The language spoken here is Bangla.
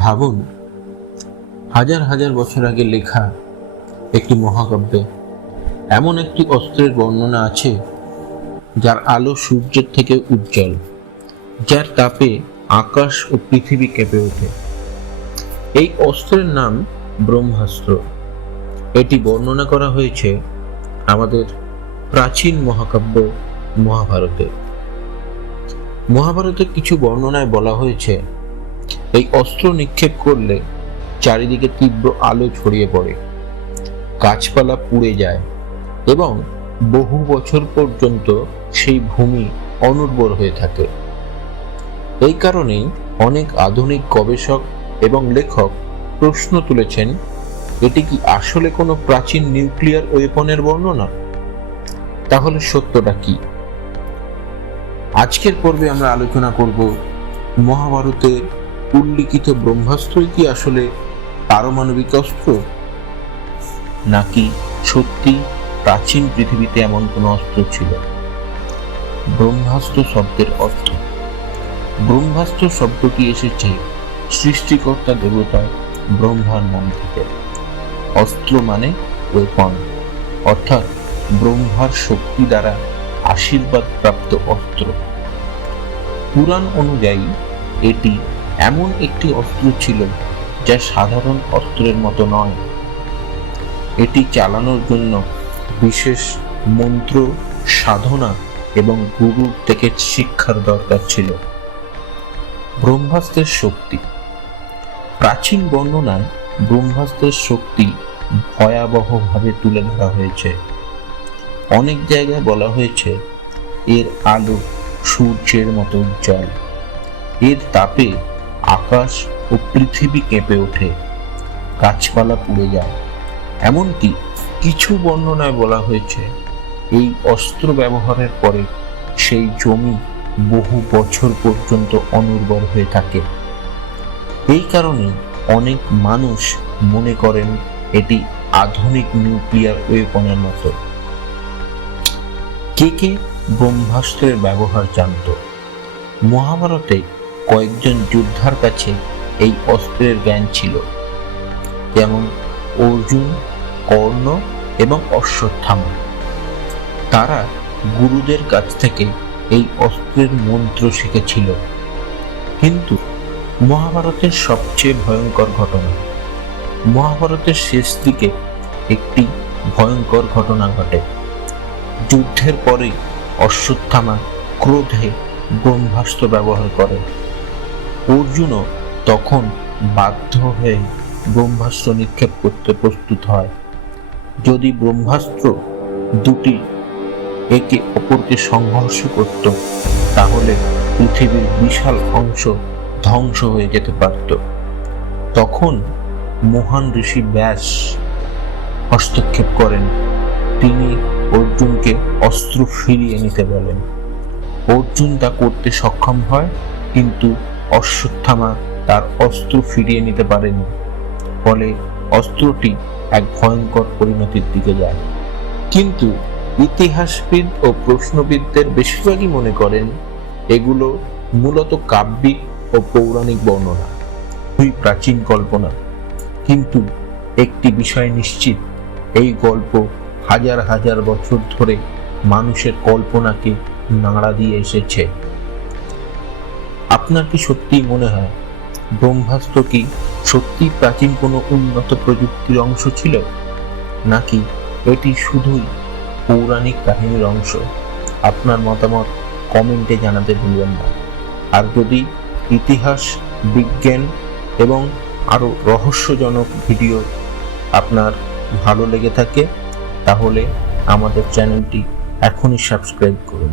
ভাবুন, হাজার হাজার বছর আগে লেখা একটি মহাকাব্যে এমন একটি অস্ত্রের বর্ণনা আছে যার আলো সূর্যের থেকে উজ্জ্বল, যার তাপে আকাশ ও পৃথিবী কেঁপে ওঠে। এই অস্ত্রের নাম ব্রহ্মাস্ত্র। এটি বর্ণনা করা হয়েছে আমাদের প্রাচীন মহাকাব্য মহাভারতে। মহাভারতের কিছু বর্ণনায় বলা হয়েছে এই অস্ত্র নিক্ষেপ করলে চারিদিকে তীব্র আলো ছড়িয়ে পড়ে, গাছপালা পুড়ে যায় এবং বহু বছর পর্যন্ত সেই ভূমি অনুর্বর হয়ে থাকে। এই কারণেই অনেক আধুনিক গবেষক এবং লেখক প্রশ্ন তুলেছেন, এটি কি আসলে কোনো প্রাচীন নিউক্লিয়ার ওয়েপনের বর্ণনা? তাহলে সত্যটা কি? আজকের পর্বে আমরা আলোচনা করব মহাভারতে উল্লিখিত ব্রহ্মাস্ত্রই কি আসলে পারমাণবিক অস্ত্র, নাকি সত্যি প্রাচীন পৃথিবীতে এমন কোনো অস্ত্র ছিল। ব্রহ্মাস্ত্র শব্দের অর্থ। ব্রহ্মাস্ত্র শব্দটি এসেছে সৃষ্টিকর্তা দেবতা ব্রহ্মার নাম থেকে। অস্ত্র মানে ওয়েপন, অর্থাৎ ব্রহ্মার শক্তি দ্বারা আশীর্বাদ প্রাপ্ত অস্ত্র। পুরাণ অনুযায়ী এটি এমন একটি অস্ত্র ছিল যা সাধারণ অস্ত্রের মতো নয়। এটি চালানোর জন্য বিশেষ মন্ত্র, সাধনা এবং গুরুর থেকে শিক্ষার দরকার ছিল। ব্রহ্মাস্ত্রের শক্তি। প্রাচীন বর্ণনায় ব্রহ্মাস্ত্রের শক্তি ভয়াবহভাবে তুলে ধরা হয়েছে। অনেক জায়গায় বলা হয়েছে এর আলো সূর্যের মতো উজ্জ্বল, এর তাপে আকাশ ও পৃথিবী কেঁপে ওঠে, গাছপালা পুড়ে যায়। এমনকি কিছু বর্ণনায় বলা হয়েছে এই অস্ত্র ব্যবহারের পরে সেই জমি বহু বছর পর্যন্ত অনুর্বর হয়ে থাকে। এই কারণে অনেক মানুষ মনে করেন এটি আধুনিক নিউক্লিয়ার ওয়েপনের মতো। কে কে ব্রহ্মাস্ত্রের ব্যবহার জানত? মহাভারতে কয়েকজন যোদ্ধার কাছে এই অস্ত্রের জ্ঞান ছিল, যেমন অর্জুন, কর্ণ এবং অশ্বত্থামা। তারা গুরুদের কাছ থেকে এই অস্ত্রের মন্ত্র শিখেছিল। কিন্তু মহাভারতের সবচেয়ে ভয়ঙ্কর ঘটনা, মহাভারতের শেষ দিকে একটি ভয়ঙ্কর ঘটনা ঘটে। যুদ্ধের পরে অশ্বত্থামা ক্রোধে ব্রহ্মাস্ত্র ব্যবহার করে। অর্জুনও তখন বাধ্য হয়ে ব্রহ্মাস্ত্র নিক্ষেপ করতে প্রস্তুত হয়। যদি ব্রহ্মাস্ত্র দুটি একে অপরকে সংঘর্ষ করত, তাহলে পৃথিবীর বিশাল অংশ ধ্বংস হয়ে যেতে পারত। তখন মহান ঋষি ব্যাস হস্তক্ষেপ করেন। তিনি অর্জুনকে অস্ত্র ফিরিয়ে নিতে বলেন। অর্জুন তা করতে সক্ষম হয়, কিন্তু অশ্বত্থামা তার অস্ত্র ফিরিয়ে নিতে পারেনি। ফলে অস্ত্রটি এক ভয়ঙ্কর পরিণতির দিকে যায়। কিন্তু ইতিহাসবিদ ও প্রশ্নবিদদের বেশিরভাগই মনে করেন এগুলো মূলত কাব্যিক ও পৌরাণিক বর্ণনা, খুবই প্রাচীন কল্পনা। কিন্তু একটি বিষয় নিশ্চিত, এই গল্প হাজার হাজার বছর ধরে মানুষের কল্পনাকে নাড়া দিয়ে এসেছে। আপনার কি সত্যিই মনে হয় ব্রহ্মাস্ত্র কি সত্যি প্রাচীন কোনো উন্নত প্রযুক্তির অংশ ছিল, নাকি এটি শুধুই পৌরাণিক কাহিনীর অংশ? আপনার মতামত কমেন্টে জানাতে ভুলবেন না। আর যদি ইতিহাস, বিজ্ঞান এবং আরো রহস্যজনক ভিডিও আপনার ভালো লেগে থাকে, তাহলে আমাদের চ্যানেলটি এখনই সাবস্ক্রাইব করুন।